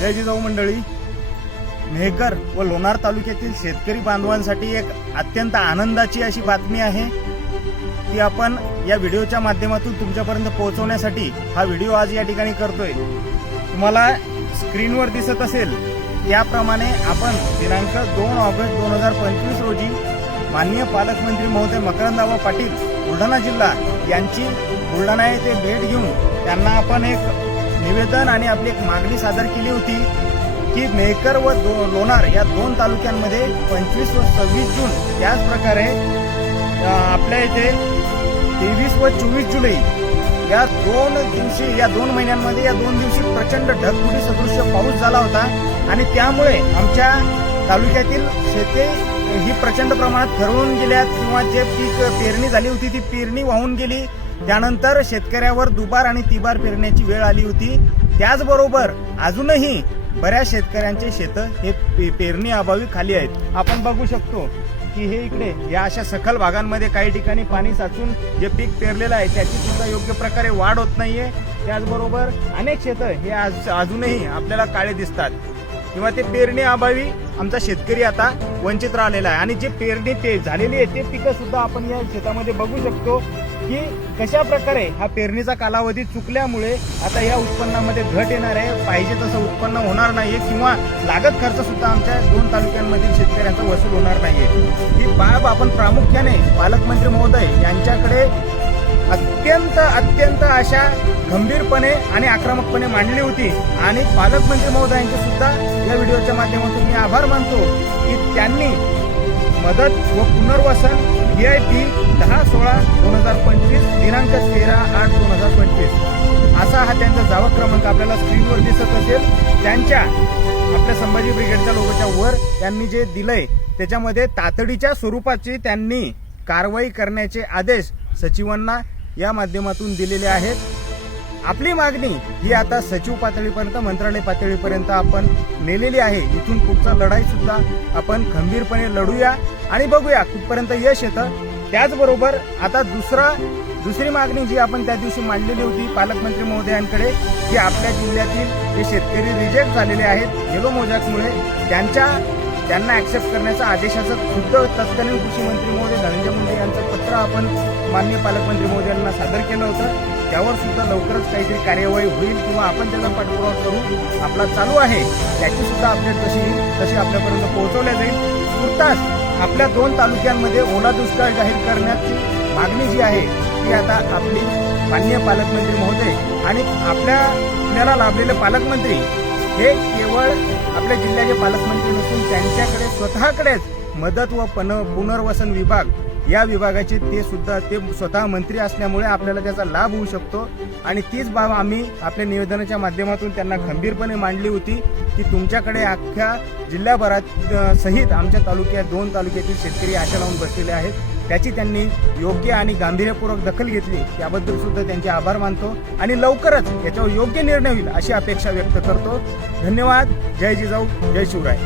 जय जिजाऊ मंडळी, मेहकर व लोणार तालुक्यातील शेतकरी बांधवांसाठी एक अत्यंत आनंदाची अशी बातमी आहे ती आपण या व्हिडिओच्या माध्यमातून तुमच्यापर्यंत पोहोचवण्यासाठी हा व्हिडिओ आज या ठिकाणी करतोय। तुम्हाला स्क्रीनवर दिसत असेल याप्रमाणे आपण दिनांक 2 ऑगस्ट 2025 रोजी माननीय पालकमंत्री महोदय मकरंद पाटील बुलढाणा जिल्हा यांची बुलढाणा येथे भेट घेऊन त्यांना आपण एक निवेदन आणि आपली एक मागणी सादर केली होती की मेहकर व लोणार या दोन तालुक्यांमध्ये 25 व 26 जून त्याच प्रकारे आपल्या इथे 23 व 24 जुलै या दोन महिन्यांमध्ये या दोन दिवशी प्रचंड ढगफुटी सदृश्य पाऊस झाला होता आणि त्यामुळे आमच्या तालुक्यातील शेती ही प्रचंड प्रमाणात खरवून गेल्यात किंवा जे पीक पेरणी झाली होती ती पेरणी वाहून गेली। त्यानंतर शेतकऱ्यावर दुबार आणि तिबार पेरण्याची वेळ आली होती। त्याचबरोबर अजूनही बऱ्याच शेतकऱ्यांचे शेत हे पेरणी अभावी खाली आहेत। आपण बघू शकतो की हे इकडे या अशा सखल भागांमध्ये काही ठिकाणी पाणी साचून जे पीक पेरलेलं आहे त्याची सुद्धा योग्य प्रकारे वाढ होत नाहीये। त्याचबरोबर अनेक शेत हे अजूनही आपल्याला काळे दिसतात किंवा ते पेरणी अभावी आमचा शेतकरी आता वंचित राहिलेला आहे आणि जे पेरणी ते झालेली आहे ते पिकं सुद्धा आपण या शेतामध्ये बघू शकतो की कशा प्रकारे हा पेरणीचा कालावधी चुकल्यामुळे आता या उत्पन्नामध्ये घट येणार आहे। पाहिजे तसं उत्पन्न होणार नाहीये किंवा लागत खर्च सुद्धा आमच्या दोन तालुक्यांमधील शेतकऱ्यांचा वसूल होणार नाहीये। ही बाब आपण प्रामुख्याने पालकमंत्री महोदय यांच्याकडे अत्यंत अशा गंभीरपणे आणि आक्रमकपणे मांडली होती आणि पालकमंत्री महोदयांचे सुद्धा या व्हिडिओच्या माध्यमातून मी आभार मानतो की त्यांनी मदत व पुनर्वसन VIP 10/16/2025 दिनांक 13/8/2025 असा हा त्यांचा जावक क्रमांक आपल्याला स्क्रीनवर दिसत असेल। त्यांच्या आपल्या संभाजी ब्रिगेडच्या लोगोच्या वर त्यांनी जे दिलंय त्याच्यामध्ये तातडीच्या स्वरूपाची त्यांनी कारवाई करण्याचे आदेश सचिवांना या माध्यमातून दिलेले आहेत। आपली मागणी ही आता सचिव पातळीपर्यंत मंत्रालय पातळीपर्यंत आपण नेलेली आहे। इथून पुढचा लढाई सुद्धा आपण खंबीरपणे लढूया आणि बघूया कुठपर्यंत यश येतं। त्याचबरोबर आता दुसरी मागणी जी आपण त्या दिवशी मांडलेली होती पालकमंत्री महोदयांकडे की आपल्या जिल्ह्यातील जे शेतकरी रिजेक्ट झालेले आहेत येलो मोजॅकमुळे त्यांना ऍक्सेप्ट करण्याचा आदेशाचं खुद्द तत्कालीन कृषी मंत्री महोदय धनंजय मुंडे यांचं पत्र आपण माननीय पालकमंत्री महोदयांना सादर केलं होतं। त्यावर सुद्धा लवकरच काहीतरी कार्यवाही होईल किंवा आपण त्याचा पाठपुरावा करू आपला चालू आहे। त्याची सुद्धा अपडेट कशी येईल तशी आपल्यापर्यंत पोहोचवल्या जाईल। तुर्तास आपल्या दोन तालुक्यांमध्ये ओला दुष्काळ जाहीर करण्याची मागणी जी आहे ती आता आपली माननीय पालकमंत्री महोदय आणि आपल्याला लाभलेले पालकमंत्री हे केवळ आपल्या जिल्ह्याचे पालकमंत्री नसून त्यांच्याकडे स्वतःकडेच मदत व पुनर्वसन विभाग या विभागाचे ते स्वतः मंत्री असल्यामुळे आपल्याला त्याचा लाभ होऊ शकतो आणि तीच बाब आम्ही आपल्या निवेदनाच्या माध्यमातून त्यांना खंबीरपणे मांडली होती की तुमच्याकडे अख्ख्या जिल्ह्याभरात सहित आमच्या दोन तालुक्यातील शेतकरी आशा लावून बसलेले आहेत। त्याची त्यांनी योग्य आणि गांभीर्यपूर्वक दखल घेतली त्याबद्दल सुद्धा त्यांचे आभार मानतो आणि लवकरच याच्यावर योग्य निर्णय होईल अशी अपेक्षा व्यक्त करतो। धन्यवाद। जय जिजाऊ, जय शिवराय।